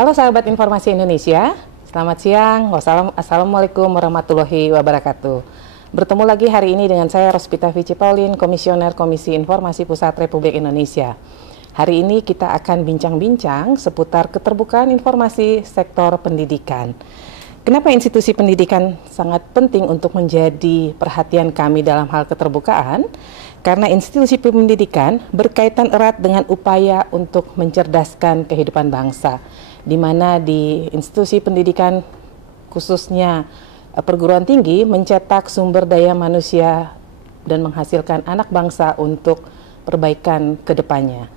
Halo sahabat Informasi Indonesia, selamat siang. Assalamualaikum warahmatullahi wabarakatuh. Bertemu lagi hari ini dengan saya Rospita Vici Paulin, Komisioner Komisi Informasi Pusat Republik Indonesia. Hari ini kita akan bincang-bincang seputar keterbukaan informasi sektor pendidikan. Kenapa institusi pendidikan sangat penting untuk menjadi perhatian kami dalam hal keterbukaan? Karena institusi pendidikan berkaitan erat dengan upaya untuk mencerdaskan kehidupan bangsa, di mana di institusi pendidikan khususnya perguruan tinggi mencetak sumber daya manusia dan menghasilkan anak bangsa untuk perbaikan ke depannya.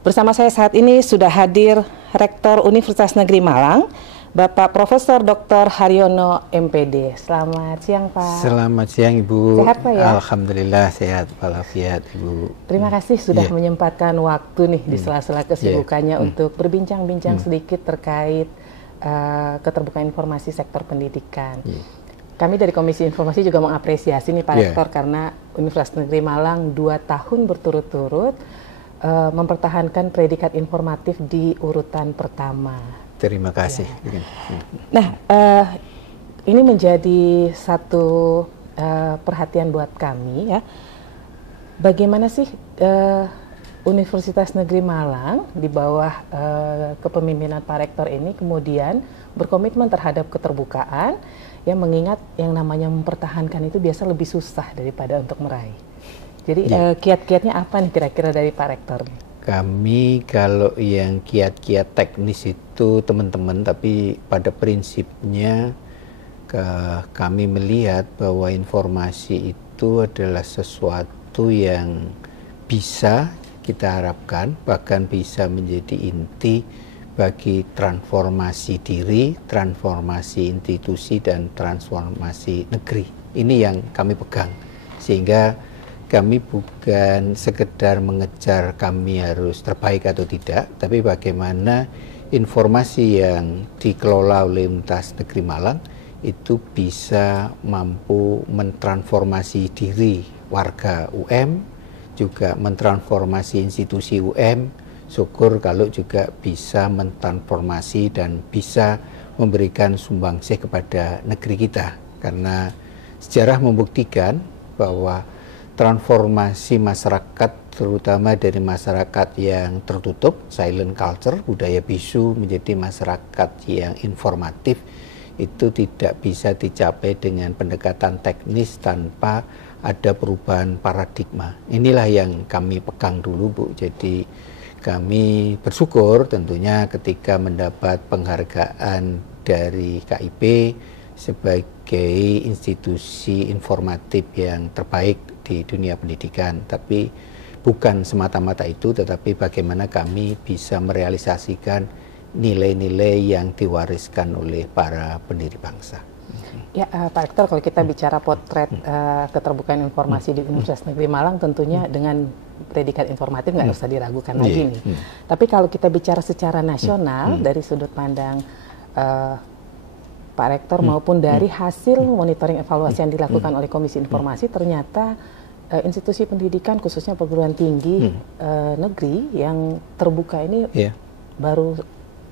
Bersama saya saat ini sudah hadir Rektor Universitas Negeri Malang, Bapak Profesor Dr. Haryono MPD. Selamat siang Pak. Selamat siang Ibu. Sehat Pak ya? Alhamdulillah sehat walafiat Ibu. Terima kasih sudah menyempatkan waktu nih di sela-sela kesibukannya untuk berbincang-bincang sedikit terkait keterbukaan informasi sektor pendidikan. Kami dari Komisi Informasi juga mengapresiasi nih Pak Rektor karena Universitas Negeri Malang 2 tahun berturut-turut mempertahankan predikat informatif di urutan pertama. Terima kasih. Nah, ini menjadi satu perhatian buat kami ya. Bagaimana sih Universitas Negeri Malang di bawah kepemimpinan Pak Rektor ini kemudian berkomitmen terhadap keterbukaan, yang mengingat yang namanya mempertahankan itu biasa lebih susah daripada untuk meraih. Jadi kiat-kiatnya apa nih kira-kira dari Pak Rektor? Kami kalau yang kiat-kiat teknis itu teman-teman, tapi pada prinsipnya kami melihat bahwa informasi itu adalah sesuatu yang bisa kita harapkan, bahkan bisa menjadi inti bagi transformasi diri, transformasi institusi, dan transformasi negeri. Ini yang kami pegang, sehingga kami bukan sekedar mengejar kami harus terbaik atau tidak, tapi bagaimana informasi yang dikelola oleh Universitas Negeri Malang itu bisa mampu mentransformasi diri warga UM, juga mentransformasi institusi UM, syukur kalau juga bisa mentransformasi dan bisa memberikan sumbangsih kepada negeri kita. Karena sejarah membuktikan bahwa transformasi masyarakat, terutama dari masyarakat yang tertutup, silent culture, budaya bisu, menjadi masyarakat yang informatif, itu tidak bisa dicapai dengan pendekatan teknis tanpa ada perubahan paradigma. Inilah yang kami pegang dulu Bu. Jadi kami bersyukur tentunya ketika mendapat penghargaan dari KIP sebagai institusi informatif yang terbaik di dunia pendidikan. Tapi bukan semata-mata itu, tetapi bagaimana kami bisa merealisasikan nilai-nilai yang diwariskan oleh para pendiri bangsa. Ya Pak Rektor, kalau kita bicara potret keterbukaan informasi di Universitas Negeri Malang tentunya dengan predikat informatif nggak usah diragukan lagi nih. Tapi kalau kita bicara secara nasional dari sudut pandang Pak Rektor maupun dari hasil monitoring evaluasi yang dilakukan oleh Komisi Informasi, ternyata institusi pendidikan khususnya perguruan tinggi negeri yang terbuka ini baru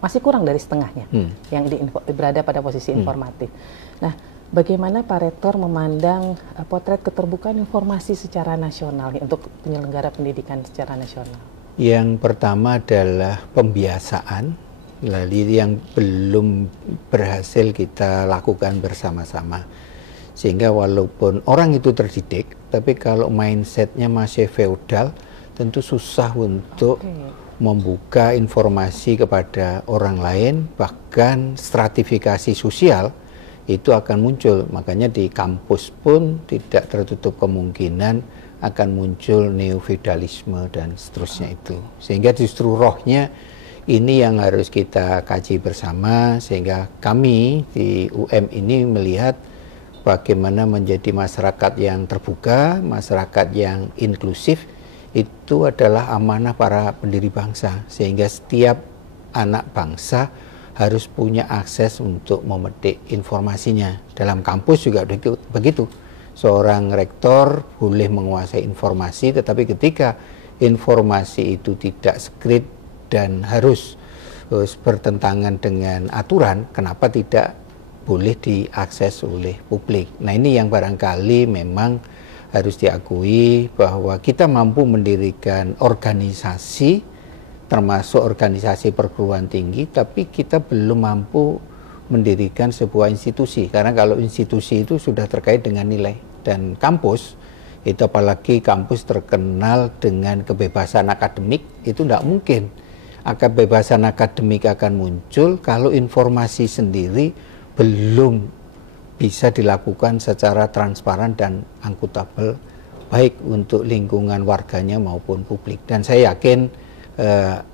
masih kurang dari setengahnya yang berada pada posisi informatif. Nah, bagaimana Pak Rektor memandang potret keterbukaan informasi secara nasional untuk penyelenggara pendidikan secara nasional? Yang pertama adalah pembiasaan. Lalu yang belum berhasil kita lakukan bersama-sama, sehingga walaupun orang itu terdidik, tapi kalau mindsetnya masih feodal, tentu susah untuk membuka informasi kepada orang lain, bahkan stratifikasi sosial itu akan muncul. Makanya di kampus pun tidak tertutup kemungkinan akan muncul neofeudalisme dan seterusnya itu, sehingga justru rohnya ini yang harus kita kaji bersama, sehingga kami di UM ini melihat bagaimana menjadi masyarakat yang terbuka, masyarakat yang inklusif, itu adalah amanah para pendiri bangsa, sehingga setiap anak bangsa harus punya akses untuk memetik informasinya. Dalam kampus juga begitu. Seorang rektor boleh menguasai informasi, tetapi ketika informasi itu tidak skrip dan harus bertentangan dengan aturan, kenapa tidak boleh diakses oleh publik. Nah, ini yang barangkali memang harus diakui bahwa kita mampu mendirikan organisasi, termasuk organisasi perguruan tinggi, tapi kita belum mampu mendirikan sebuah institusi. Karena kalau institusi itu sudah terkait dengan nilai, dan kampus itu, apalagi kampus terkenal dengan kebebasan akademik, itu tidak mungkin kebebasan akademik akan muncul kalau informasi sendiri belum bisa dilakukan secara transparan dan akuntabel, baik untuk lingkungan warganya maupun publik. Dan saya yakin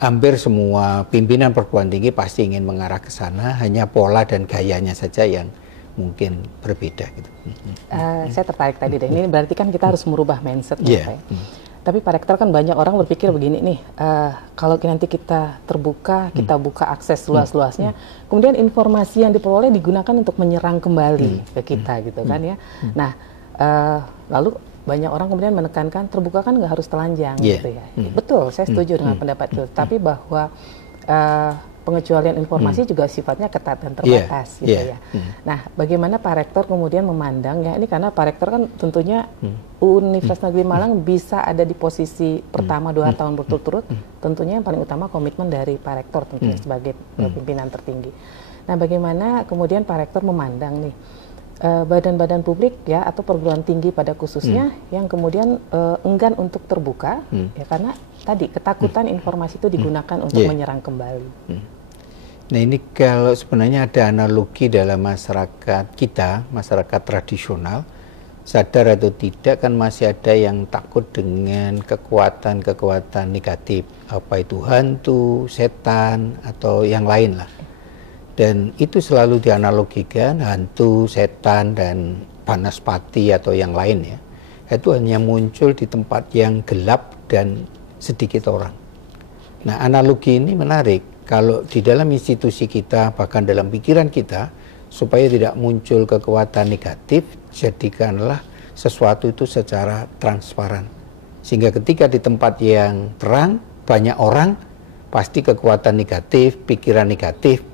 hampir semua pimpinan perguruan tinggi pasti ingin mengarah ke sana, hanya pola dan gayanya saja yang mungkin berbeda gitu. Saya tertarik tadi deh, ini berarti kan kita harus merubah mindset. Yeah. Tapi Pak Rektor, kan banyak orang berpikir begini nih, kalau nanti kita terbuka, kita buka akses luas-luasnya, kemudian informasi yang diperoleh digunakan untuk menyerang kembali ke kita gitu kan ya. Nah, lalu banyak orang kemudian menekankan terbuka kan nggak harus telanjang gitu ya. Betul, saya setuju dengan pendapat itu. Tapi bahwa pengecualian informasi juga sifatnya ketat dan terbatas gitu ya. Nah, bagaimana Pak Rektor kemudian memandang ya, ini karena Pak Rektor kan tentunya Universitas Negeri Malang bisa ada di posisi pertama 2 tahun berturut-turut, tentunya yang paling utama komitmen dari Pak Rektor tentunya sebagai pimpinan tertinggi. Nah, bagaimana kemudian Pak Rektor memandang nih badan-badan publik ya atau perguruan tinggi pada khususnya yang kemudian enggan untuk terbuka ya karena tadi ketakutan informasi itu digunakan untuk menyerang kembali. Nah, ini kalau sebenarnya ada analogi dalam masyarakat kita, masyarakat tradisional, sadar atau tidak kan masih ada yang takut dengan kekuatan-kekuatan negatif, apa itu hantu, setan, atau yang lain lah. Dan itu selalu dianalogikan, hantu, setan, dan banaspati atau yang lain ya. Itu hanya muncul di tempat yang gelap dan sedikit orang. Nah, analogi ini menarik. Kalau di dalam institusi kita, bahkan dalam pikiran kita, supaya tidak muncul kekuatan negatif, jadikanlah sesuatu itu secara transparan. Sehingga ketika di tempat yang terang, banyak orang, pasti kekuatan negatif, pikiran negatif,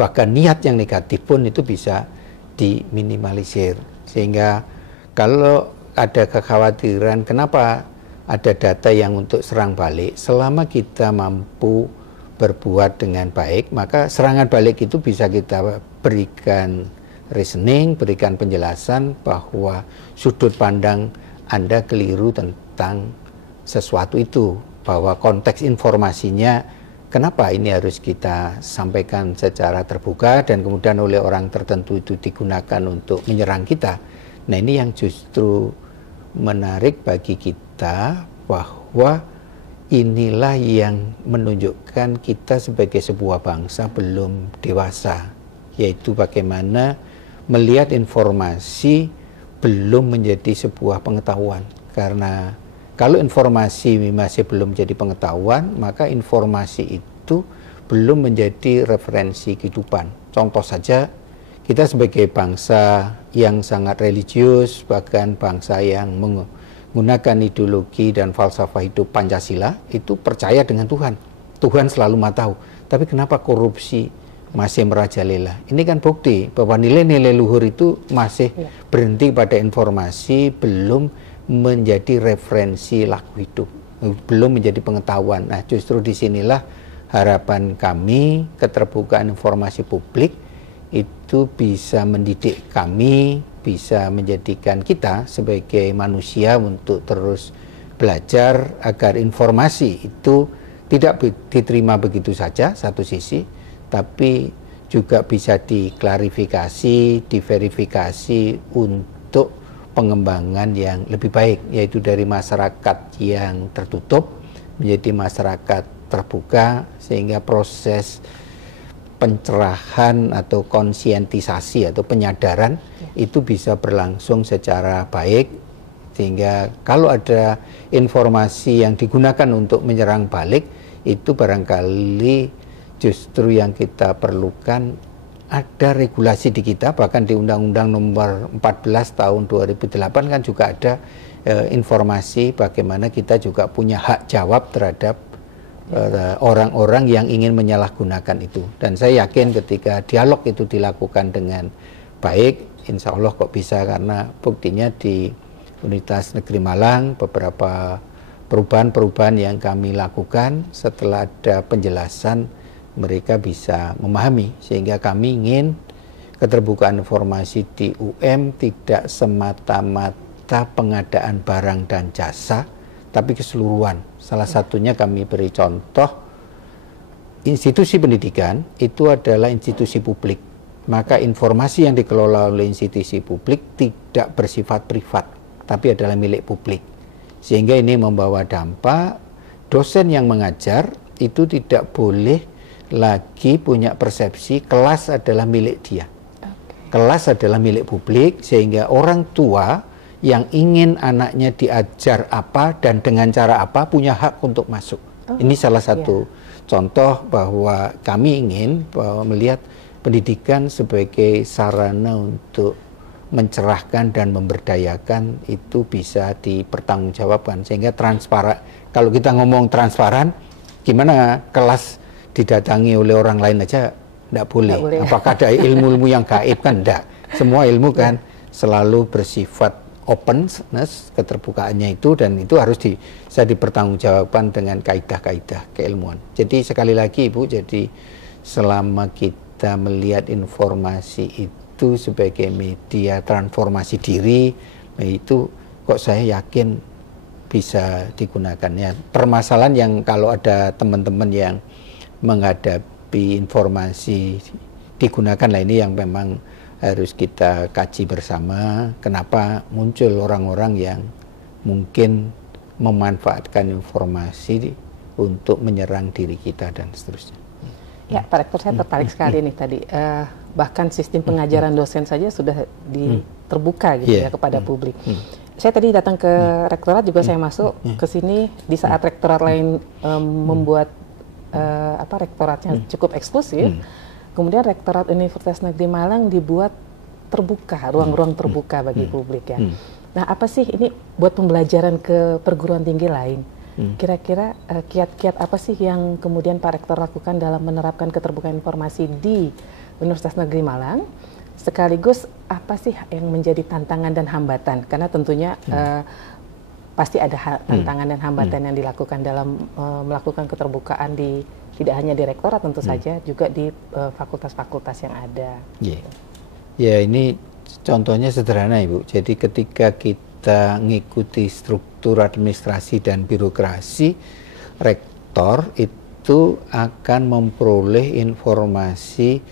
bahkan niat yang negatif pun itu bisa diminimalisir. Sehingga kalau ada kekhawatiran, kenapa ada data yang untuk serang balik, selama kita mampu berbuat dengan baik, maka serangan balik itu bisa kita berikan reasoning, berikan penjelasan bahwa sudut pandang Anda keliru tentang sesuatu itu, bahwa konteks informasinya kenapa ini harus kita sampaikan secara terbuka dan kemudian oleh orang tertentu itu digunakan untuk menyerang kita. Nah, ini yang justru menarik bagi kita, bahwa inilah yang menunjukkan kita sebagai sebuah bangsa belum dewasa, yaitu bagaimana melihat informasi belum menjadi sebuah pengetahuan. Karena kalau informasi masih belum jadi pengetahuan, maka informasi itu belum menjadi referensi kehidupan. Contoh saja, kita sebagai bangsa yang sangat religius, bahkan bangsa yang menggunakan ideologi dan falsafah hidup Pancasila, itu percaya dengan Tuhan. Tuhan selalu maha tahu. Tapi kenapa korupsi masih merajalela? Ini kan bukti bahwa nilai-nilai luhur itu masih berhenti pada informasi, belum menjadi referensi laku hidup, belum menjadi pengetahuan. Nah, justru disinilah harapan kami, keterbukaan informasi publik itu bisa mendidik kami, bisa menjadikan kita sebagai manusia untuk terus belajar agar informasi itu tidak diterima begitu saja satu sisi, tapi juga bisa diklarifikasi, diverifikasi untuk pengembangan yang lebih baik, yaitu dari masyarakat yang tertutup menjadi masyarakat terbuka, sehingga proses pencerahan atau konsientisasi atau penyadaran itu bisa berlangsung secara baik, sehingga kalau ada informasi yang digunakan untuk menyerang balik, itu barangkali justru yang kita perlukan ada regulasi di kita. Bahkan di Undang-Undang Nomor 14 Tahun 2008 kan juga ada informasi bagaimana kita juga punya hak jawab terhadap orang-orang yang ingin menyalahgunakan itu. Dan saya yakin ketika dialog itu dilakukan dengan baik, insya Allah kok bisa, karena buktinya di Universitas Negeri Malang beberapa perubahan-perubahan yang kami lakukan setelah ada penjelasan mereka bisa memahami, sehingga kami ingin keterbukaan informasi di UM tidak semata-mata pengadaan barang dan jasa, tapi keseluruhan. Salah satunya kami beri contoh, institusi pendidikan itu adalah institusi publik, maka informasi yang dikelola oleh institusi publik tidak bersifat privat, tapi adalah milik publik. Sehingga ini membawa dampak dosen yang mengajar itu tidak boleh lagi punya persepsi kelas adalah milik dia. Kelas adalah milik publik, sehingga orang tua yang ingin anaknya diajar apa dan dengan cara apa punya hak untuk masuk. Ini salah satu contoh bahwa kami ingin melihat pendidikan sebagai sarana untuk mencerahkan dan memberdayakan itu bisa dipertanggungjawabkan, sehingga transparan. Kalau kita ngomong transparan, gimana kelas didatangi oleh orang lain aja tidak boleh. Apakah ada ilmu-ilmu yang gaib? Kan enggak. Semua ilmu kan selalu bersifat openness, keterbukaannya itu, dan itu harus bisa dipertanggungjawabkan dengan kaidah-kaidah keilmuan. Jadi sekali lagi Ibu, jadi selama kita melihat informasi itu sebagai media transformasi diri, itu kok saya yakin bisa digunakannya. Permasalahan yang kalau ada teman-teman yang menghadapi informasi digunakan lah, ini yang memang harus kita kaji bersama, kenapa muncul orang-orang yang mungkin memanfaatkan informasi untuk menyerang diri kita dan seterusnya. Ya, Pak Rektor, saya tertarik sekali nih tadi, bahkan sistem pengajaran dosen saja sudah terbuka gitu ya kepada publik. Saya tadi datang ke rektorat juga, saya masuk ke sini di saat rektorat lain membuat rektoratnya cukup eksklusif. Kemudian Rektorat Universitas Negeri Malang dibuat terbuka, ruang-ruang terbuka bagi publik ya. Nah, apa sih ini buat pembelajaran ke perguruan tinggi lain? Kira-kira kiat-kiat apa sih yang kemudian Pak Rektor lakukan dalam menerapkan keterbukaan informasi di Universitas Negeri Malang? Sekaligus apa sih yang menjadi tantangan dan hambatan? Karena tentunya pasti ada tantangan dan hambatan yang dilakukan dalam melakukan keterbukaan tidak hanya di rektorat tentu saja, juga di fakultas-fakultas yang ada. Ya, ini contohnya sederhana Ibu. Jadi ketika kita mengikuti struktur administrasi dan birokrasi, rektor itu akan memperoleh informasi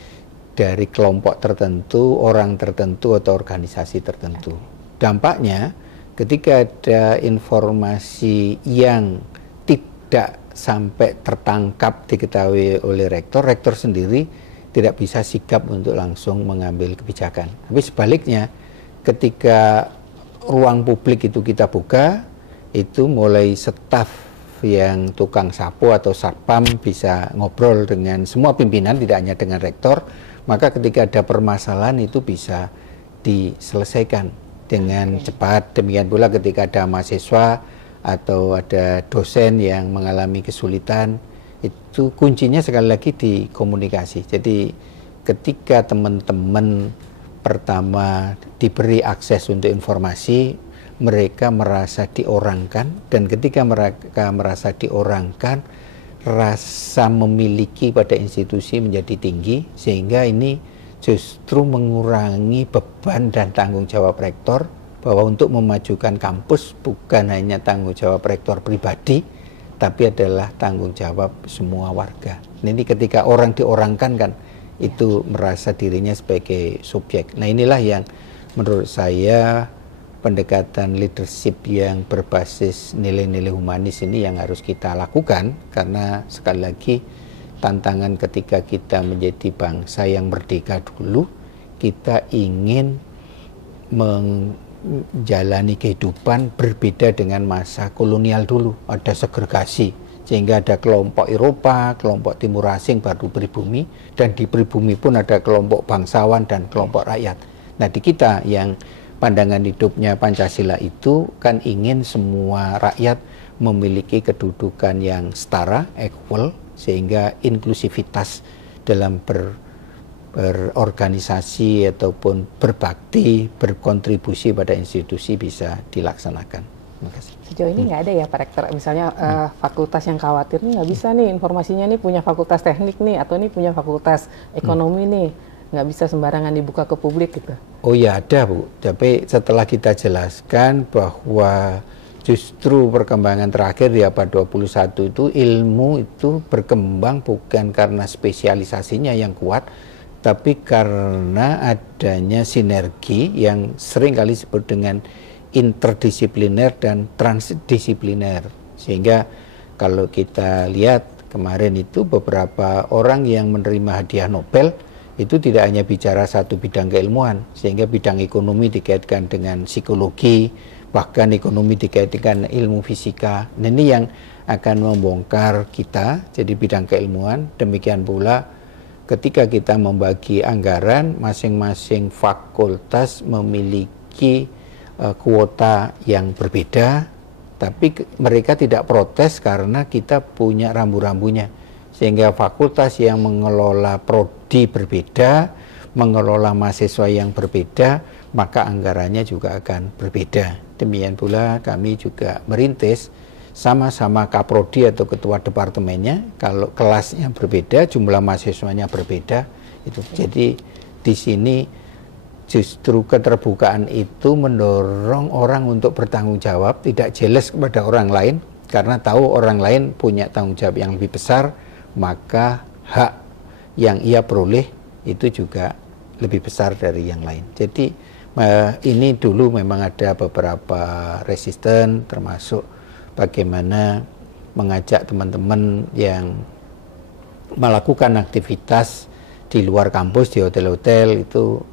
dari kelompok tertentu, orang tertentu, atau organisasi tertentu. Dampaknya ketika ada informasi yang tidak sampai tertangkap diketahui oleh rektor, rektor sendiri tidak bisa sigap untuk langsung mengambil kebijakan. Tapi sebaliknya, ketika ruang publik itu kita buka, itu mulai staf yang tukang sapu atau satpam bisa ngobrol dengan semua pimpinan, tidak hanya dengan rektor, maka ketika ada permasalahan itu bisa diselesaikan dengan cepat. Demikian pula ketika ada mahasiswa atau ada dosen yang mengalami kesulitan, itu kuncinya sekali lagi di komunikasi. Jadi ketika teman-teman pertama diberi akses untuk informasi, mereka merasa diorangkan, dan ketika mereka merasa diorangkan, rasa memiliki pada institusi menjadi tinggi, sehingga ini justru mengurangi beban dan tanggung jawab rektor, bahwa untuk memajukan kampus bukan hanya tanggung jawab rektor pribadi, tapi adalah tanggung jawab semua warga. Ini ketika orang diorangkan kan, itu merasa dirinya sebagai subjek. Nah, inilah yang menurut saya pendekatan leadership yang berbasis nilai-nilai humanis ini yang harus kita lakukan, karena sekali lagi tantangan ketika kita menjadi bangsa yang merdeka dulu, kita ingin menjalani kehidupan berbeda dengan masa kolonial dulu. Ada segregasi, sehingga ada kelompok Eropa, kelompok Timur Asing baru pribumi, dan di pribumi pun ada kelompok bangsawan dan kelompok rakyat. Nah, di kita yang pandangan hidupnya Pancasila itu kan ingin semua rakyat memiliki kedudukan yang setara, equal, sehingga inklusivitas dalam berorganisasi ataupun berbakti, berkontribusi pada institusi bisa dilaksanakan. Terima kasih. Sejauh ini nggak ada ya Pak Rektor, misalnya fakultas yang khawatir nih nggak bisa nih informasinya nih punya fakultas teknik nih atau nih punya fakultas ekonomi nih, nggak bisa sembarangan dibuka ke publik gitu. Oh ya ada Bu, tapi setelah kita jelaskan bahwa justru perkembangan terakhir di abad 21 itu ilmu itu berkembang bukan karena spesialisasinya yang kuat, tapi karena adanya sinergi yang sering kali disebut dengan interdisipliner dan transdisipliner. Sehingga kalau kita lihat kemarin itu beberapa orang yang menerima hadiah Nobel itu tidak hanya bicara satu bidang keilmuan, sehingga bidang ekonomi dikaitkan dengan psikologi, bahkan ekonomi dikaitkan ilmu fisika. Nah, ini yang akan membongkar kita jadi bidang keilmuan. Demikian pula ketika kita membagi anggaran, masing-masing fakultas memiliki kuota yang berbeda, tapi mereka tidak protes karena kita punya rambu-rambunya. Sehingga fakultas yang mengelola prodi berbeda, mengelola mahasiswa yang berbeda, maka anggarannya juga akan berbeda. Demikian pula kami juga merintis sama-sama kaprodi atau ketua departemennya, kalau kelasnya berbeda, jumlah mahasiswanya berbeda, itu. Jadi di sini justru keterbukaan itu mendorong orang untuk bertanggung jawab, tidak jealous kepada orang lain, karena tahu orang lain punya tanggung jawab yang lebih besar, maka hak yang ia peroleh itu juga lebih besar dari yang lain. Jadi ini dulu memang ada beberapa resisten, termasuk bagaimana mengajak teman-teman yang melakukan aktivitas di luar kampus, di hotel-hotel, itu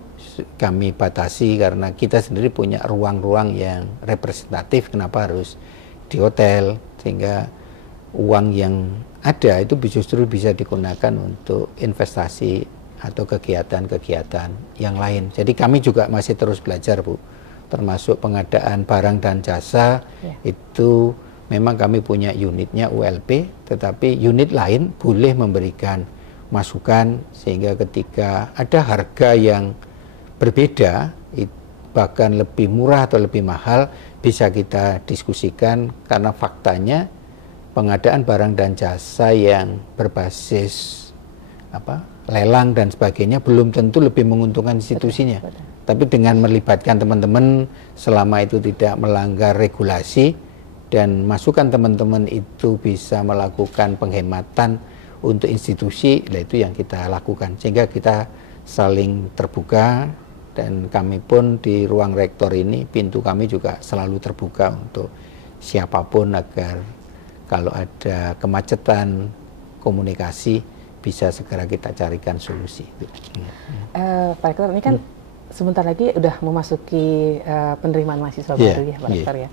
kami batasi karena kita sendiri punya ruang-ruang yang representatif. Kenapa harus di hotel? Sehingga uang yang ada itu justru bisa digunakan untuk investasi atau kegiatan-kegiatan yang lain. Jadi kami juga masih terus belajar Bu, termasuk pengadaan barang dan jasa. Itu memang kami punya unitnya ULP, tetapi unit lain boleh memberikan masukan, sehingga ketika ada harga yang berbeda, bahkan lebih murah atau lebih mahal, bisa kita diskusikan, karena faktanya pengadaan barang dan jasa yang berbasis lelang dan sebagainya belum tentu lebih menguntungkan institusinya. Tapi dengan melibatkan teman-teman, selama itu tidak melanggar regulasi dan masukan teman-teman itu bisa melakukan penghematan untuk institusi, itu yang kita lakukan. Sehingga kita saling terbuka, dan kami pun di ruang rektor ini, pintu kami juga selalu terbuka untuk siapapun, agar kalau ada kemacetan komunikasi bisa segera kita carikan solusi. Pak Rektor, ini kan sebentar lagi udah memasuki penerimaan mahasiswa baru ya Pak Rektor ya.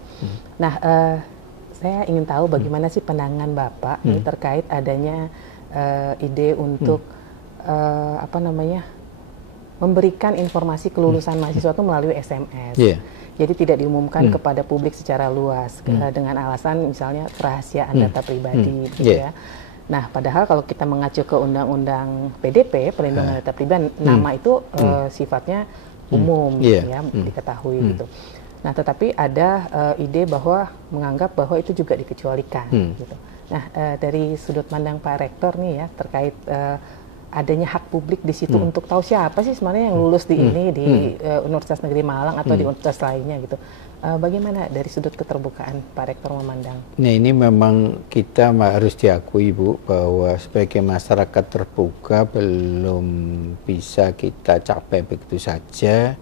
Nah, saya ingin tahu bagaimana sih pandangan Bapak ini terkait adanya ide untuk memberikan informasi kelulusan mahasiswa itu melalui SMS. Jadi tidak diumumkan kepada publik secara luas dengan alasan misalnya kerahasiaan data pribadi, gitu ya. Nah, padahal kalau kita mengacu ke Undang-Undang PDP, Perlindungan Data Pribadi, nama itu sifatnya umum, ya, diketahui gitu. Nah, tetapi ada ide bahwa menganggap bahwa itu juga dikecualikan, gitu. Nah, dari sudut pandang Pak Rektor nih ya terkait adanya hak publik di situ untuk tahu siapa sih sebenarnya yang lulus di ini di Universitas Negeri Malang atau di universitas lainnya gitu. Bagaimana dari sudut keterbukaan Pak Rektor memandang? Nah, ini memang kita harus diakui Bu, bahwa sebagai masyarakat terbuka belum bisa kita capai begitu saja,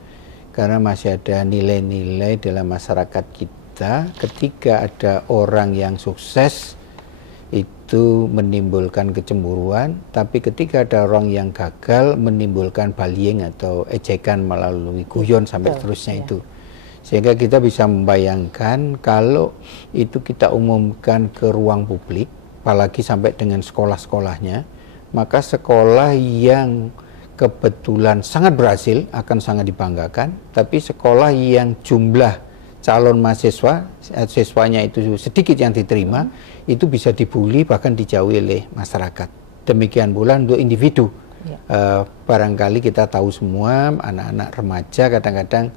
karena masih ada nilai-nilai dalam masyarakat kita. Ketika ada orang yang sukses itu menimbulkan kecemburuan, tapi ketika ada orang yang gagal menimbulkan bullying atau ejekan melalui guyon sampai seterusnya itu. Sehingga kita bisa membayangkan kalau itu kita umumkan ke ruang publik, apalagi sampai dengan sekolah-sekolahnya, maka sekolah yang kebetulan sangat berhasil akan sangat dibanggakan, tapi sekolah yang jumlah calon mahasiswa, siswanya itu sedikit yang diterima, itu bisa dibully bahkan dijauhi oleh masyarakat. Demikian pula untuk individu. Barangkali kita tahu semua anak-anak remaja kadang-kadang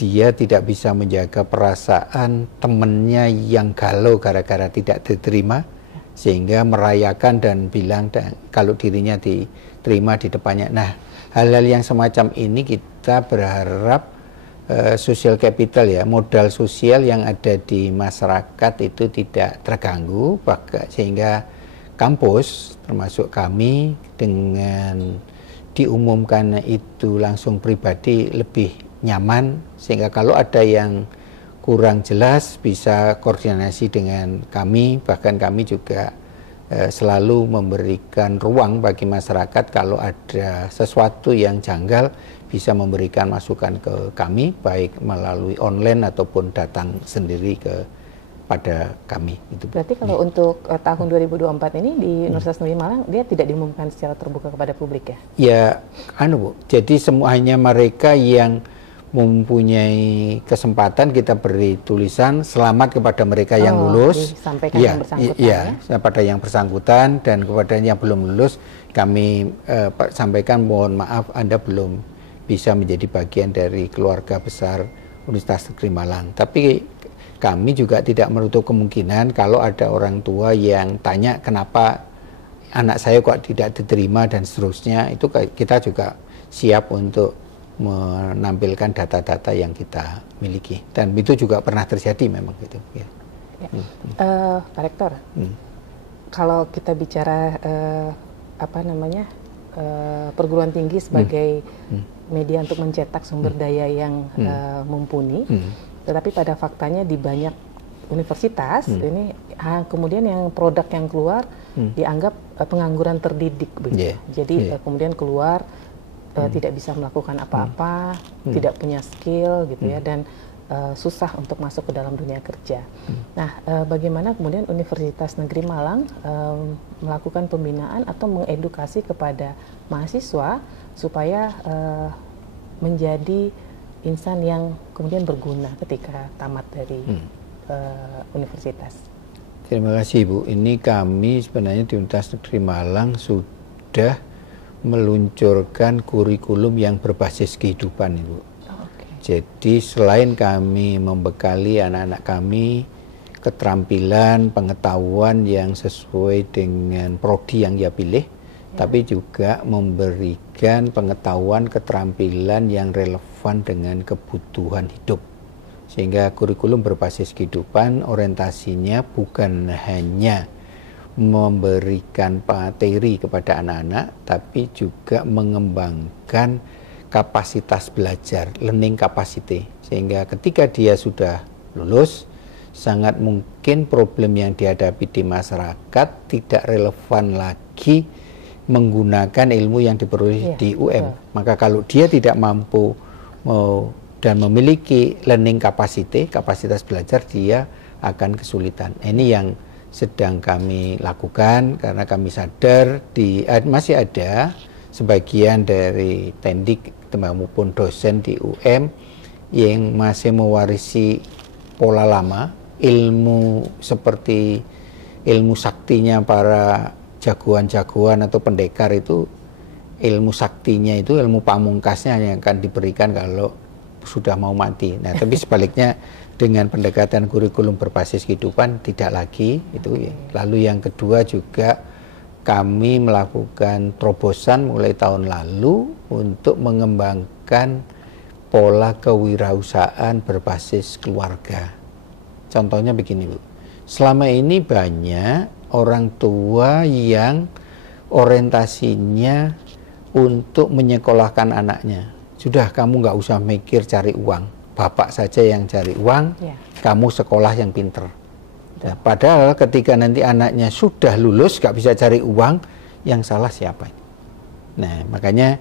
dia tidak bisa menjaga perasaan temannya yang galau gara-gara tidak diterima, sehingga merayakan dan bilang kalau dirinya diterima di depannya. Nah, hal-hal yang semacam ini kita berharap social capital, ya, modal sosial yang ada di masyarakat itu tidak terganggu, sehingga kampus termasuk kami dengan diumumkan itu langsung pribadi lebih nyaman, sehingga kalau ada yang kurang jelas bisa koordinasi dengan kami. Bahkan kami juga selalu memberikan ruang bagi masyarakat kalau ada sesuatu yang janggal bisa memberikan masukan ke kami, baik melalui online ataupun datang sendiri pada kami. Itu. Berarti kalau untuk tahun 2024 ini di Universitas Negeri Malang dia tidak diumumkan secara terbuka kepada publik, ya? Ya, Bu. Jadi semuanya mereka yang mempunyai kesempatan kita beri tulisan selamat kepada mereka yang lulus, yang bersangkutan, pada yang bersangkutan, dan kepada yang belum lulus kami sampaikan mohon maaf Anda belum bisa menjadi bagian dari keluarga besar Universitas Negeri Malang. Tapi kami juga tidak menutup kemungkinan kalau ada orang tua yang tanya kenapa anak saya kok tidak diterima dan seterusnya, itu kita juga siap untuk menampilkan data-data yang kita miliki, dan itu juga pernah terjadi memang gitu. Ya. Pak Rektor, kalau kita bicara perguruan tinggi sebagai media untuk mencetak sumber daya yang mumpuni, tetapi pada faktanya di banyak universitas ini kemudian yang produk yang keluar dianggap pengangguran terdidik begitu. Jadi kemudian keluar tidak bisa melakukan apa-apa, tidak punya skill gitu ya, dan susah untuk masuk ke dalam dunia kerja. Nah, bagaimana kemudian Universitas Negeri Malang melakukan pembinaan atau mengedukasi kepada mahasiswa supaya menjadi insan yang kemudian berguna ketika tamat dari universitas? Terima kasih, Bu. Ini kami sebenarnya di Universitas Negeri Malang sudah meluncurkan kurikulum yang berbasis kehidupan, Ibu. Jadi selain kami membekali anak-anak kami keterampilan, pengetahuan yang sesuai dengan prodi yang dia pilih, tapi juga memberikan pengetahuan, keterampilan yang relevan dengan kebutuhan hidup. Sehingga kurikulum berbasis kehidupan orientasinya bukan hanya memberikan materi kepada anak-anak, tapi juga mengembangkan kapasitas belajar, learning capacity, sehingga ketika dia sudah lulus, sangat mungkin problem yang dihadapi di masyarakat tidak relevan lagi menggunakan ilmu yang diperoleh di UM. Maka kalau dia tidak mampu dan memiliki learning capacity, kapasitas belajar, dia akan kesulitan. Ini yang sedang kami lakukan karena kami sadar masih ada sebagian dari tendik maupun dosen di UM yang masih mewarisi pola lama, ilmu seperti ilmu saktinya para jagoan-jagoan atau pendekar itu, ilmu saktinya itu ilmu pamungkasnya yang akan diberikan kalau sudah mau mati. Nah, tapi sebaliknya dengan pendekatan kurikulum berbasis kehidupan tidak lagi itu. Lalu yang kedua juga kami melakukan terobosan mulai tahun lalu untuk mengembangkan pola kewirausahaan berbasis keluarga. Contohnya begini, Bu. Selama ini banyak orang tua yang orientasinya untuk menyekolahkan anaknya. Sudah, kamu nggak usah mikir cari uang. Bapak saja yang cari uang, kamu sekolah yang pinter. Nah, padahal ketika nanti anaknya sudah lulus gak bisa cari uang, yang salah siapa? Nah, makanya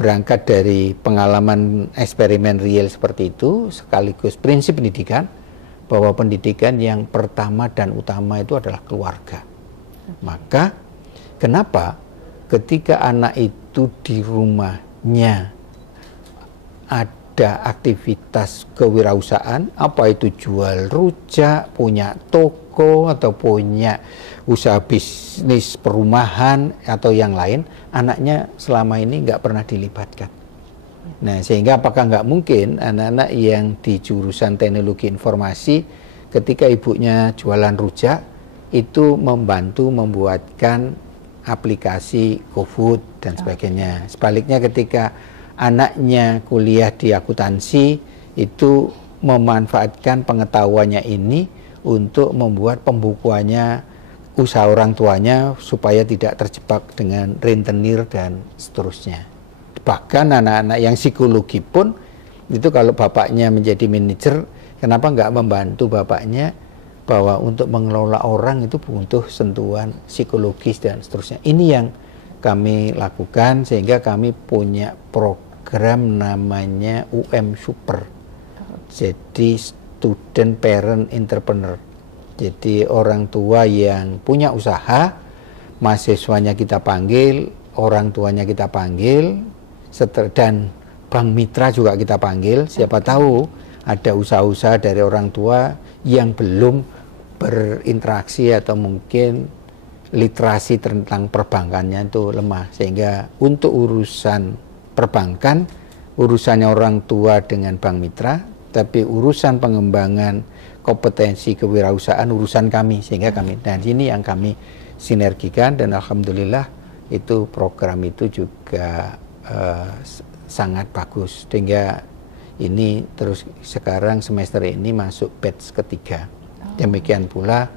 berangkat dari pengalaman eksperimen real seperti itu, sekaligus prinsip pendidikan, bahwa pendidikan yang pertama dan utama itu adalah keluarga. Maka kenapa ketika anak itu di rumahnya ada aktivitas kewirausahaan, apa itu jual rujak, punya toko atau punya usaha bisnis perumahan atau yang lain, anaknya selama ini nggak pernah dilibatkan. Nah, sehingga apakah nggak mungkin anak-anak yang di jurusan teknologi informasi ketika ibunya jualan rujak itu membantu membuatkan aplikasi GoFood dan sebagainya. Sebaliknya ketika anaknya kuliah di akuntansi itu memanfaatkan pengetahuannya ini untuk membuat pembukuannya usaha orang tuanya supaya tidak terjebak dengan rentenir dan seterusnya. Bahkan anak-anak yang psikologi pun itu kalau bapaknya menjadi manajer, kenapa nggak membantu bapaknya bahwa untuk mengelola orang itu butuh sentuhan psikologis dan seterusnya. Ini yang kami lakukan sehingga kami punya program namanya UM Super. Jadi Student Parent Entrepreneur. Jadi orang tua yang punya usaha, mahasiswanya kita panggil, orang tuanya kita panggil, dan bank mitra juga kita panggil. Siapa tahu ada usaha-usaha dari orang tua yang belum berinteraksi atau mungkin literasi tentang perbankannya itu lemah, sehingga untuk urusan perbankan urusannya orang tua dengan bank mitra, tapi urusan pengembangan kompetensi kewirausahaan urusan kami, sehingga kami, dan ini yang kami sinergikan, dan alhamdulillah itu program itu juga sangat bagus, sehingga ini terus sekarang semester ini masuk batch ketiga. Demikian pula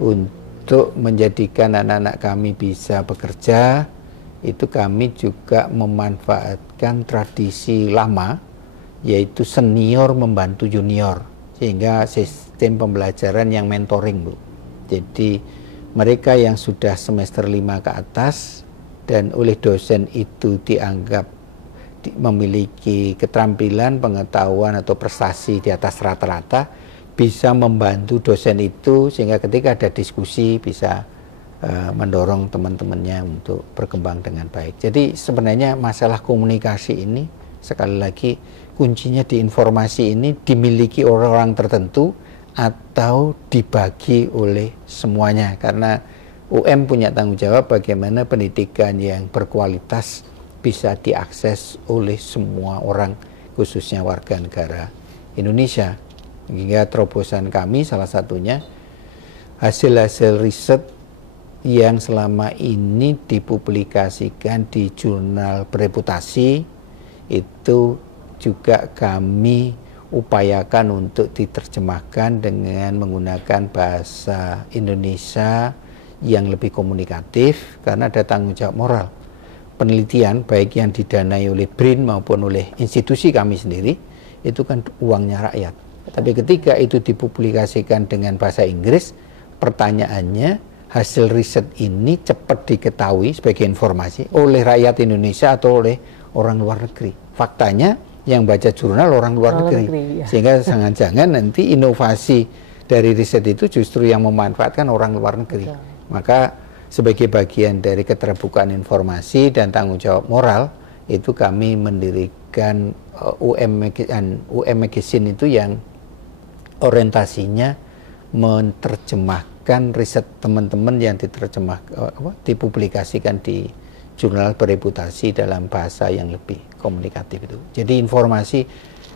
untuk menjadikan anak-anak kami bisa bekerja, itu kami juga memanfaatkan tradisi lama, yaitu senior membantu junior, sehingga sistem pembelajaran yang mentoring, Bu. Jadi mereka yang sudah semester 5 ke atas dan oleh dosen itu dianggap memiliki keterampilan, pengetahuan atau prestasi di atas rata-rata, bisa membantu dosen itu sehingga ketika ada diskusi bisa mendorong teman-temannya untuk berkembang dengan baik. Jadi sebenarnya masalah komunikasi ini sekali lagi kuncinya di informasi ini dimiliki orang-orang tertentu atau dibagi oleh semuanya, karena UM punya tanggung jawab bagaimana pendidikan yang berkualitas bisa diakses oleh semua orang, khususnya warga negara Indonesia. Hingga terobosan kami salah satunya hasil-hasil riset yang selama ini dipublikasikan di jurnal bereputasi itu juga kami upayakan untuk diterjemahkan dengan menggunakan bahasa Indonesia yang lebih komunikatif, karena ada tanggung jawab moral. Penelitian baik yang didanai oleh BRIN maupun oleh institusi kami sendiri itu kan uangnya rakyat. Tapi ketika itu dipublikasikan dengan bahasa Inggris, pertanyaannya hasil riset ini cepat diketahui sebagai informasi oleh rakyat Indonesia atau oleh orang luar negeri. Faktanya yang baca jurnal orang luar negeri. Ya. Sehingga jangan-jangan nanti inovasi dari riset itu justru yang memanfaatkan orang luar negeri. Betul. Maka sebagai bagian dari keterbukaan informasi dan tanggung jawab moral, itu kami mendirikan UM Magazine itu yang orientasinya menerjemahkan riset teman-teman yang dipublikasikan di jurnal bereputasi dalam bahasa yang lebih komunikatif itu. Jadi informasi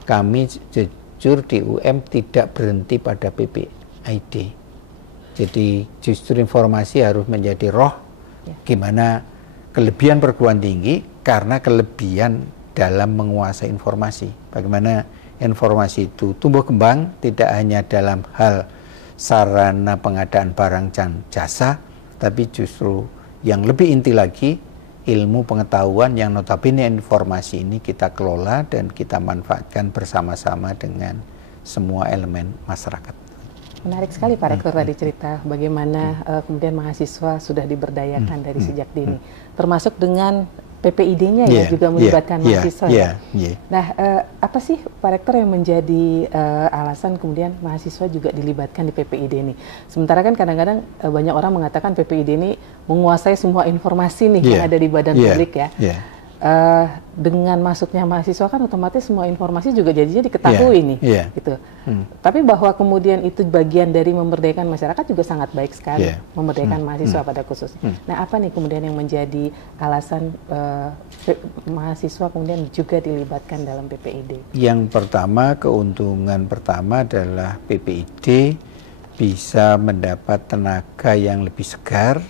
kami jujur di UM tidak berhenti pada PPID. Jadi justru informasi harus menjadi roh gimana kelebihan perguruan tinggi karena kelebihan dalam menguasai informasi. Bagaimana informasi itu tumbuh kembang tidak hanya dalam hal sarana pengadaan barang dan jasa, tapi justru yang lebih inti lagi ilmu pengetahuan yang notabene informasi ini kita kelola dan kita manfaatkan bersama-sama dengan semua elemen masyarakat. Menarik sekali Pak Rektor tadi cerita bagaimana kemudian mahasiswa sudah diberdayakan dari sejak dini, termasuk dengan PPID-nya ya juga melibatkan mahasiswa. Nah, apa sih Pak Rektor yang menjadi alasan kemudian mahasiswa juga dilibatkan di PPID ini? Sementara kan kadang-kadang banyak orang mengatakan PPID ini menguasai semua informasi nih yang ada di badan publik ya. dengan masuknya mahasiswa kan otomatis semua informasi juga jadinya diketahui nih, gitu. Tapi bahwa kemudian itu bagian dari memberdayakan masyarakat juga sangat baik sekali, memberdayakan mahasiswa pada khususnya. Nah, apa nih kemudian yang menjadi alasan mahasiswa kemudian juga dilibatkan dalam PPID? Yang pertama, keuntungan pertama adalah PPID bisa mendapat tenaga yang lebih segar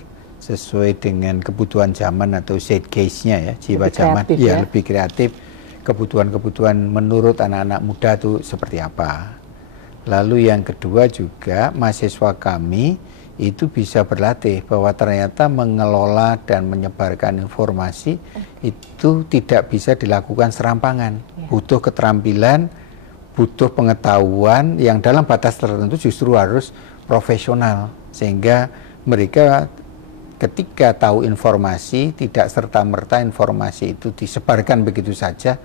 sesuai dengan kebutuhan zaman atau zeitgeist-nya ya, jiwa zaman ya, lebih kreatif. Kebutuhan-kebutuhan menurut anak-anak muda itu seperti apa. Lalu yang kedua juga mahasiswa kami itu bisa berlatih bahwa ternyata mengelola dan menyebarkan informasi itu tidak bisa dilakukan serampangan. Butuh keterampilan, butuh pengetahuan yang dalam batas tertentu justru harus profesional, sehingga mereka ketika tahu informasi tidak serta-merta informasi itu disebarkan begitu saja,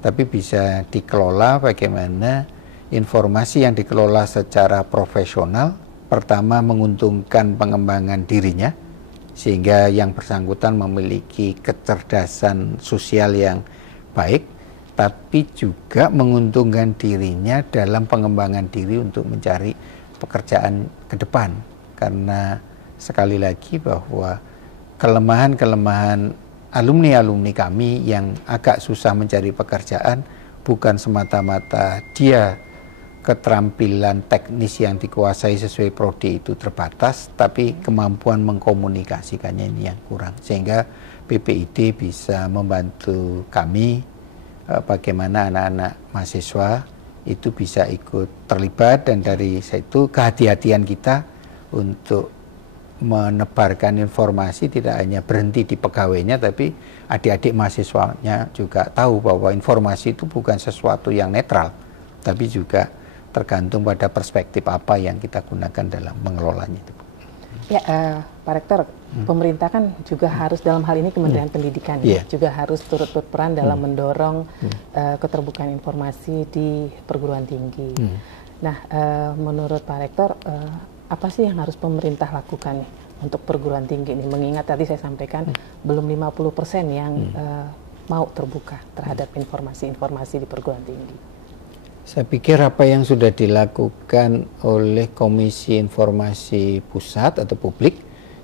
tapi bisa dikelola bagaimana informasi yang dikelola secara profesional pertama menguntungkan pengembangan dirinya sehingga yang bersangkutan memiliki kecerdasan sosial yang baik, tapi juga menguntungkan dirinya dalam pengembangan diri untuk mencari pekerjaan ke depan. Karena sekali lagi bahwa kelemahan-kelemahan alumni-alumni kami yang agak susah mencari pekerjaan bukan semata-mata dia keterampilan teknis yang dikuasai sesuai prodi itu terbatas, tapi kemampuan mengkomunikasikannya ini yang kurang. Sehingga PPID bisa membantu kami bagaimana anak-anak mahasiswa itu bisa ikut terlibat, dan dari situ kehati-hatian kita untuk menebarkan informasi tidak hanya berhenti di pegawainya, tapi adik-adik mahasiswanya juga tahu bahwa informasi itu bukan sesuatu yang netral, tapi juga tergantung pada perspektif apa yang kita gunakan dalam mengelolanya. Ya, Pak Rektor, pemerintah kan juga harus dalam hal ini Kementerian Pendidikan juga harus turut berperan dalam mendorong keterbukaan informasi di perguruan tinggi. Nah, menurut Pak Rektor, apa sih yang harus pemerintah lakukan nih untuk perguruan tinggi ini? Mengingat tadi saya sampaikan belum 50% yang mau terbuka terhadap informasi-informasi di perguruan tinggi. Saya pikir apa yang sudah dilakukan oleh Komisi Informasi Pusat atau Publik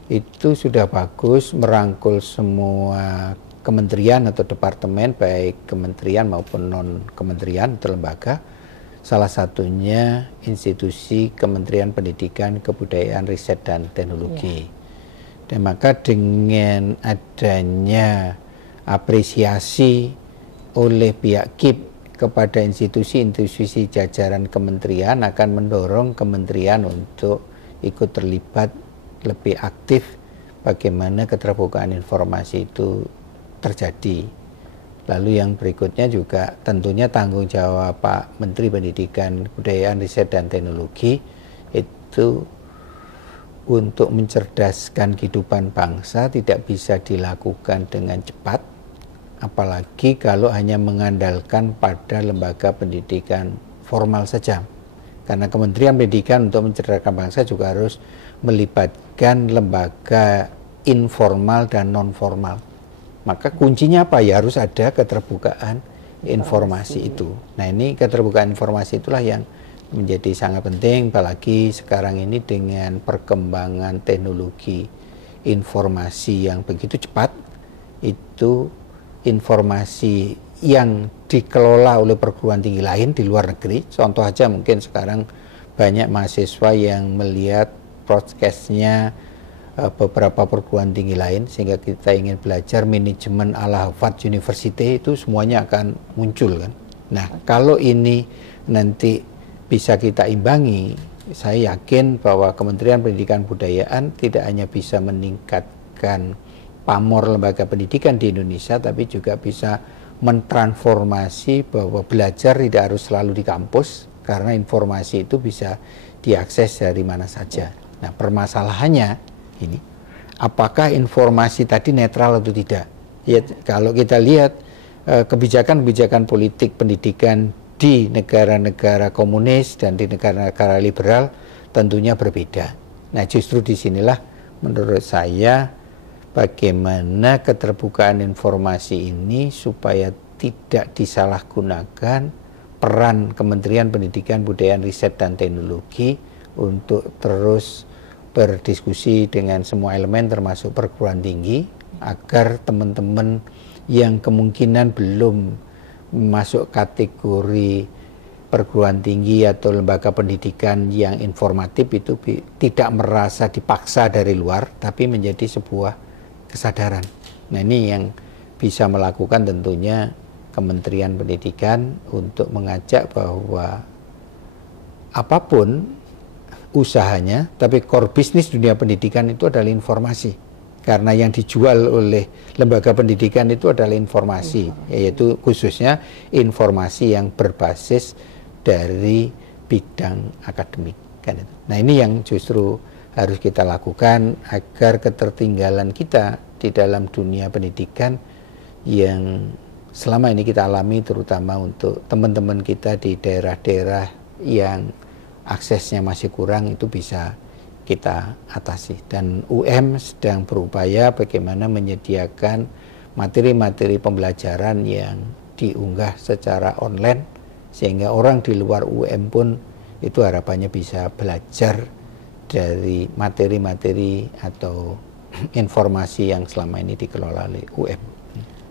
itu sudah bagus, merangkul semua kementerian atau departemen, baik kementerian maupun non-kementerian atau lembaga. Salah satunya institusi Kementerian Pendidikan, Kebudayaan, Riset, dan Teknologi. Dan maka dengan adanya apresiasi oleh pihak KIP kepada institusi-institusi jajaran kementerian akan mendorong kementerian untuk ikut terlibat lebih aktif bagaimana keterbukaan informasi itu terjadi. Lalu yang berikutnya juga tentunya tanggung jawab Pak Menteri Pendidikan, Kebudayaan, Riset, dan Teknologi itu untuk mencerdaskan kehidupan bangsa tidak bisa dilakukan dengan cepat, apalagi kalau hanya mengandalkan pada lembaga pendidikan formal saja. Karena Kementerian Pendidikan untuk mencerdaskan bangsa juga harus melibatkan lembaga informal dan non-formal. Maka kuncinya apa? Ya harus ada keterbukaan informasi itu. Nah, ini keterbukaan informasi itulah yang menjadi sangat penting, apalagi sekarang ini dengan perkembangan teknologi informasi yang begitu cepat, itu informasi yang dikelola oleh perguruan tinggi lain di luar negeri. Contoh aja mungkin sekarang banyak mahasiswa yang melihat broadcast-nya beberapa perguruan tinggi lain, sehingga kita ingin belajar manajemen ala Harvard University, itu semuanya akan muncul kan. Nah, kalau ini nanti bisa kita imbangi, saya yakin bahwa Kementerian Pendidikan Kebudayaan tidak hanya bisa meningkatkan pamor lembaga pendidikan di Indonesia, tapi juga bisa mentransformasi bahwa belajar tidak harus selalu di kampus, karena informasi itu bisa diakses dari mana saja. Nah, permasalahannya ini, apakah informasi tadi netral atau tidak? Ya, kalau kita lihat kebijakan-kebijakan politik pendidikan di negara-negara komunis dan di negara-negara liberal tentunya berbeda. Nah, justru disinilah menurut saya bagaimana keterbukaan informasi ini supaya tidak disalahgunakan peran Kementerian Pendidikan, Kebudayaan, Riset, dan Teknologi untuk terus berdiskusi dengan semua elemen termasuk perguruan tinggi agar teman-teman yang kemungkinan belum masuk kategori perguruan tinggi atau lembaga pendidikan yang informatif itu tidak merasa dipaksa dari luar, tapi menjadi sebuah kesadaran. Nah, ini yang bisa melakukan tentunya Kementerian Pendidikan untuk mengajak bahwa apapun usahanya, tapi core bisnis dunia pendidikan itu adalah informasi. Karena yang dijual oleh lembaga pendidikan itu adalah informasi, yaitu khususnya informasi yang berbasis dari bidang akademik. Kan itu. Nah, ini yang justru harus kita lakukan agar ketertinggalan kita di dalam dunia pendidikan yang selama ini kita alami, terutama untuk teman-teman kita di daerah-daerah yang aksesnya masih kurang, itu bisa kita atasi. Dan UM sedang berupaya bagaimana menyediakan materi-materi pembelajaran yang diunggah secara online, sehingga orang di luar UM pun itu harapannya bisa belajar dari materi-materi atau informasi yang selama ini dikelola oleh UM.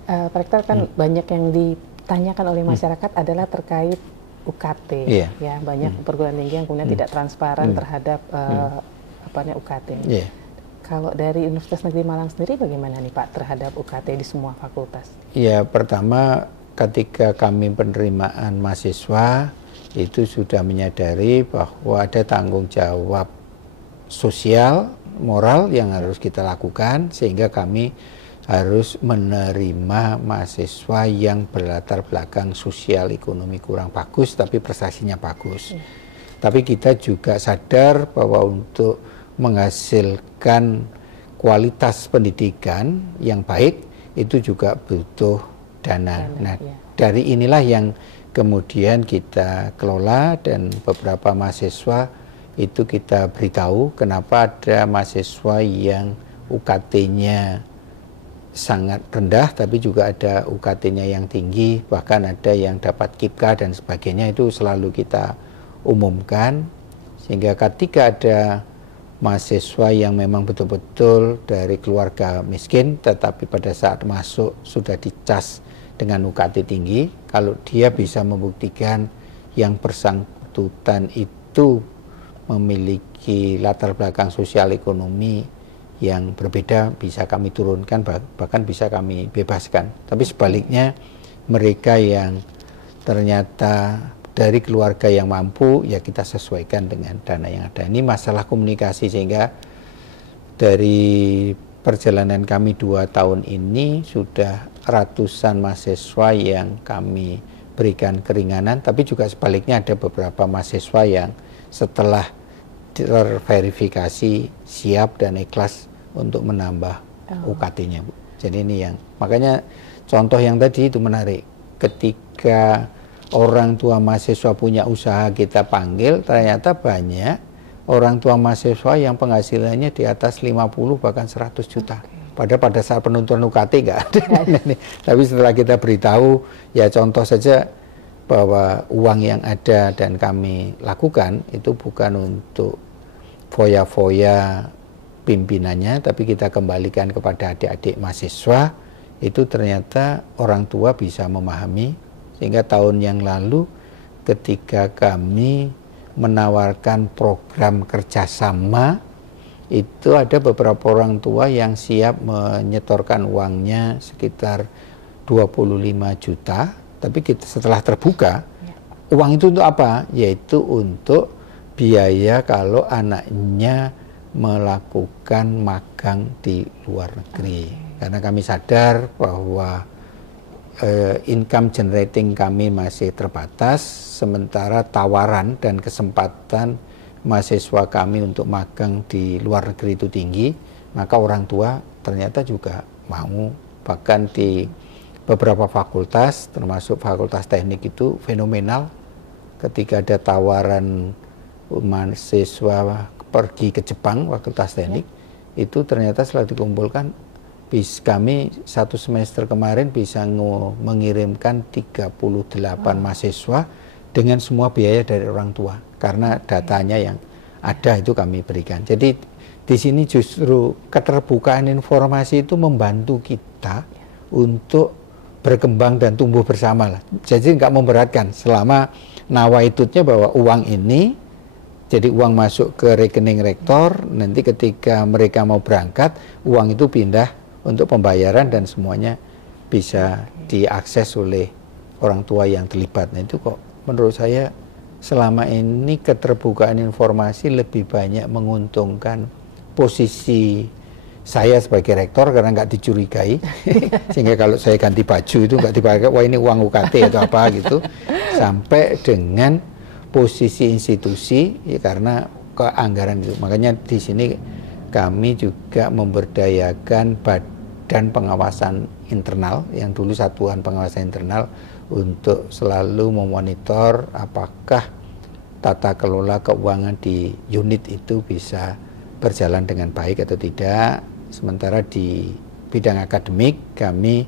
Pak Rektor, kan banyak yang ditanyakan oleh masyarakat adalah terkait UKT, ya banyak perguruan tinggi yang kemudian tidak transparan terhadap UKT. Kalau dari Universitas Negeri Malang sendiri bagaimana nih Pak terhadap UKT di semua fakultas? Ya, pertama ketika kami penerimaan mahasiswa itu sudah menyadari bahwa ada tanggung jawab sosial, moral yang harus kita lakukan, sehingga kami harus menerima mahasiswa yang berlatar belakang sosial ekonomi kurang bagus tapi prestasinya bagus. Tapi kita juga sadar bahwa untuk menghasilkan kualitas pendidikan yang baik itu juga butuh dana. Nah, dari inilah yang kemudian kita kelola, dan beberapa mahasiswa itu kita beritahu kenapa ada mahasiswa yang UKT-nya sangat rendah tapi juga ada UKT-nya yang tinggi, bahkan ada yang dapat KIPKA dan sebagainya. Itu selalu kita umumkan, sehingga ketika ada mahasiswa yang memang betul-betul dari keluarga miskin tetapi pada saat masuk sudah dicas dengan UKT tinggi, kalau dia bisa membuktikan yang bersangkutan itu memiliki latar belakang sosial ekonomi yang berbeda, bisa kami turunkan, bahkan bisa kami bebaskan. Tapi sebaliknya, mereka yang ternyata dari keluarga yang mampu, ya kita sesuaikan dengan dana yang ada. Ini masalah komunikasi, sehingga dari perjalanan kami 2 tahun ini sudah ratusan mahasiswa yang kami berikan keringanan, tapi juga sebaliknya ada beberapa mahasiswa yang setelah terverifikasi siap dan ikhlas untuk menambah UKT-nya, Bu. Jadi ini yang, makanya contoh yang tadi itu menarik. Ketika orang tua mahasiswa punya usaha kita panggil, ternyata banyak orang tua mahasiswa yang penghasilannya di atas 50 bahkan 100 juta. Padahal pada saat penentuan UKT nggak ada. Tapi setelah kita beritahu, ya contoh saja bahwa uang yang ada dan kami lakukan itu bukan untuk foya-foya pimpinannya, tapi kita kembalikan kepada adik-adik mahasiswa. Itu ternyata orang tua bisa memahami, sehingga tahun yang lalu ketika kami menawarkan program kerjasama, itu ada beberapa orang tua yang siap menyetorkan uangnya sekitar 25 juta, tapi kita setelah terbuka, uang itu untuk apa? Yaitu untuk biaya kalau anaknya melakukan magang di luar negeri. Karena kami sadar bahwa income generating kami masih terbatas, sementara tawaran dan kesempatan mahasiswa kami untuk magang di luar negeri itu tinggi, maka orang tua ternyata juga mau. Bahkan di beberapa fakultas, termasuk fakultas teknik itu fenomenal, ketika ada tawaran mahasiswa pergi ke Jepang, fakultas teknik, itu ternyata setelah dikumpulkan kami satu semester kemarin bisa mengirimkan 38 mahasiswa dengan semua biaya dari orang tua, karena datanya yang ada itu kami berikan. Jadi di sini justru keterbukaan informasi itu membantu kita untuk berkembang dan tumbuh bersama lah. Jadi nggak memberatkan selama nawaitutnya bahwa uang ini jadi uang masuk ke rekening rektor, nanti ketika mereka mau berangkat uang itu pindah untuk pembayaran dan semuanya bisa diakses oleh orang tua yang terlibat. Nah itu kok menurut saya selama ini keterbukaan informasi lebih banyak menguntungkan posisi saya sebagai rektor karena nggak dicurigai. Sehingga kalau saya ganti baju itu nggak dipakai, wah ini uang UKT atau apa gitu, sampai dengan posisi institusi ya, karena keanggaran itu. Makanya di sini kami juga memberdayakan badan pengawasan internal yang dulu satuan pengawasan internal untuk selalu memonitor apakah tata kelola keuangan di unit itu bisa berjalan dengan baik atau tidak. Sementara di bidang akademik kami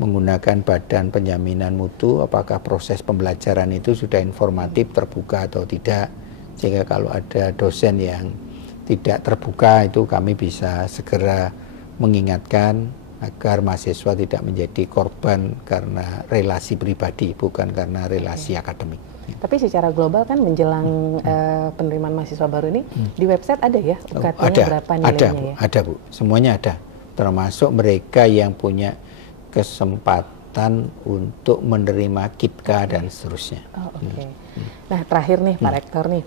menggunakan badan penjaminan mutu, apakah proses pembelajaran itu sudah informatif, terbuka atau tidak, sehingga kalau ada dosen yang tidak terbuka itu kami bisa segera mengingatkan agar mahasiswa tidak menjadi korban karena relasi pribadi, bukan karena relasi akademik. Tapi secara global kan menjelang penerimaan mahasiswa baru ini di website ada ya UKT-nya berapa nilainya ya? Ada Bu, semuanya ada, termasuk mereka yang punya kesempatan untuk menerima KIPKA dan seterusnya. Oh, oke. Nah terakhir nih Pak Rektor nih,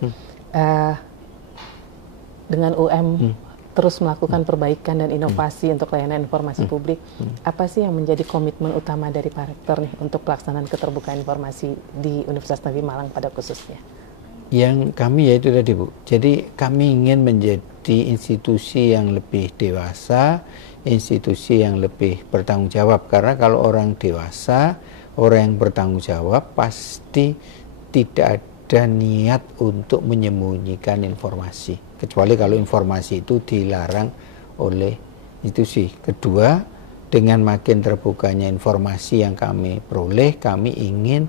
dengan UM terus melakukan perbaikan dan inovasi untuk layanan informasi publik, apa sih yang menjadi komitmen utama dari Pak Rektor nih untuk pelaksanaan keterbukaan informasi di Universitas Negeri Malang pada khususnya? Yang kami yaitu tadi Bu, jadi kami ingin menjadi institusi yang lebih dewasa, institusi yang lebih bertanggung jawab, karena kalau orang dewasa, orang yang bertanggung jawab pasti tidak ada niat untuk menyembunyikan informasi, kecuali kalau informasi itu dilarang oleh institusi. Kedua, dengan makin terbukanya informasi yang kami peroleh, kami ingin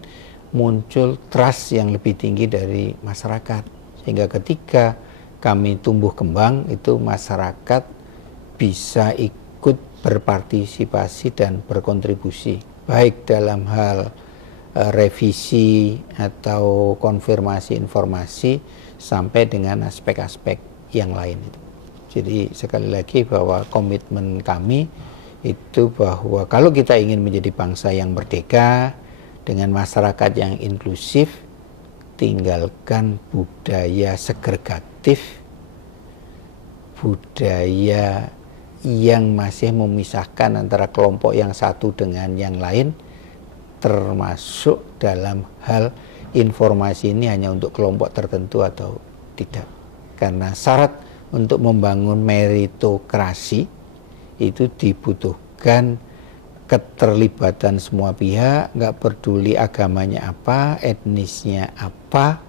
muncul trust yang lebih tinggi dari masyarakat, sehingga ketika kami tumbuh kembang itu masyarakat bisa ikut berpartisipasi dan berkontribusi, baik dalam hal revisi atau konfirmasi informasi sampai dengan aspek-aspek yang lain itu. Jadi sekali lagi bahwa komitmen kami itu bahwa kalau kita ingin menjadi bangsa yang merdeka dengan masyarakat yang inklusif, tinggalkan budaya segregatif, budaya yang masih memisahkan antara kelompok yang satu dengan yang lain, termasuk dalam hal informasi ini hanya untuk kelompok tertentu atau tidak. Karena syarat untuk membangun meritokrasi itu dibutuhkan keterlibatan semua pihak, nggak peduli agamanya apa, etnisnya apa,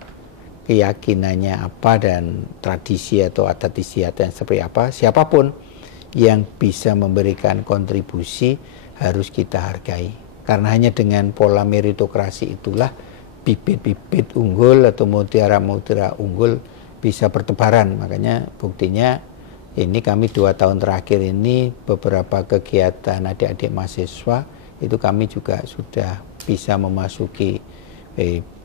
keyakinannya apa, dan tradisi atau adat istiadat yang seperti apa, siapapun yang bisa memberikan kontribusi harus kita hargai. Karena hanya dengan pola meritokrasi itulah bibit-bibit unggul atau mutiara-mutiara unggul bisa bertebaran. Makanya buktinya ini kami 2 tahun terakhir ini beberapa kegiatan adik-adik mahasiswa itu kami juga sudah bisa memasuki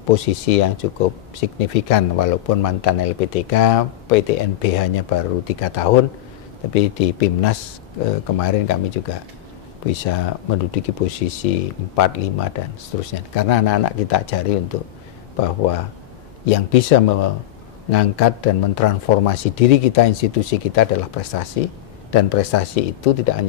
posisi yang cukup signifikan, walaupun mantan LPTK, PTNBH-nya baru 3 tahun, tapi di PIMNAS kemarin kami juga bisa menduduki posisi 4, 5 dan seterusnya. Karena anak-anak kita ajari untuk bahwa yang bisa mengangkat dan mentransformasi diri kita, institusi kita adalah prestasi, dan prestasi itu tidak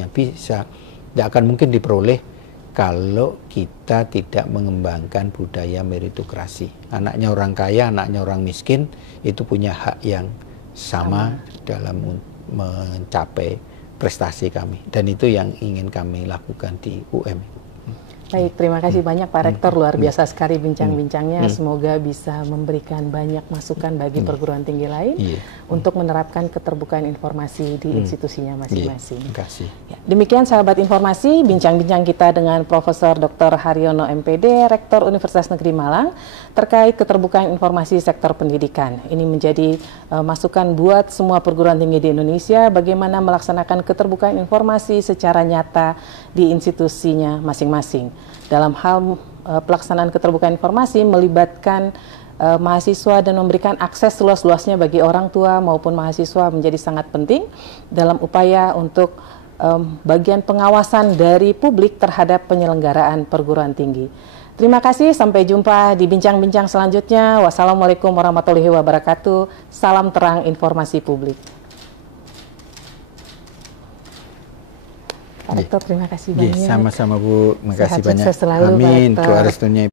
akan mungkin diperoleh kalau kita tidak mengembangkan budaya meritokrasi. Anaknya orang kaya, anaknya orang miskin itu punya hak yang sama dalam mencapai prestasi kami, dan itu yang ingin kami lakukan di UM. Baik, terima kasih banyak Pak Rektor, luar biasa sekali bincang-bincangnya. Semoga bisa memberikan banyak masukan bagi perguruan tinggi lain untuk menerapkan keterbukaan informasi di institusinya masing-masing. Terima kasih. Ya, demikian sahabat informasi, bincang-bincang kita dengan Profesor Dr. Haryono MPD, Rektor Universitas Negeri Malang, terkait keterbukaan informasi sektor pendidikan. Ini menjadi masukan buat semua perguruan tinggi di Indonesia, bagaimana melaksanakan keterbukaan informasi secara nyata di institusinya masing-masing. Dalam hal pelaksanaan keterbukaan informasi melibatkan mahasiswa dan memberikan akses seluas-luasnya bagi orang tua maupun mahasiswa menjadi sangat penting dalam upaya untuk bagian pengawasan dari publik terhadap penyelenggaraan perguruan tinggi. Terima kasih, sampai jumpa di bincang-bincang selanjutnya. Wassalamualaikum warahmatullahi wabarakatuh. Salam terang informasi publik. Pak Rektor, terima kasih banyak. Sama-sama Bu, terima kasih banyak. Sukses selalu, Amin. Pak Rektor. Doa restunya.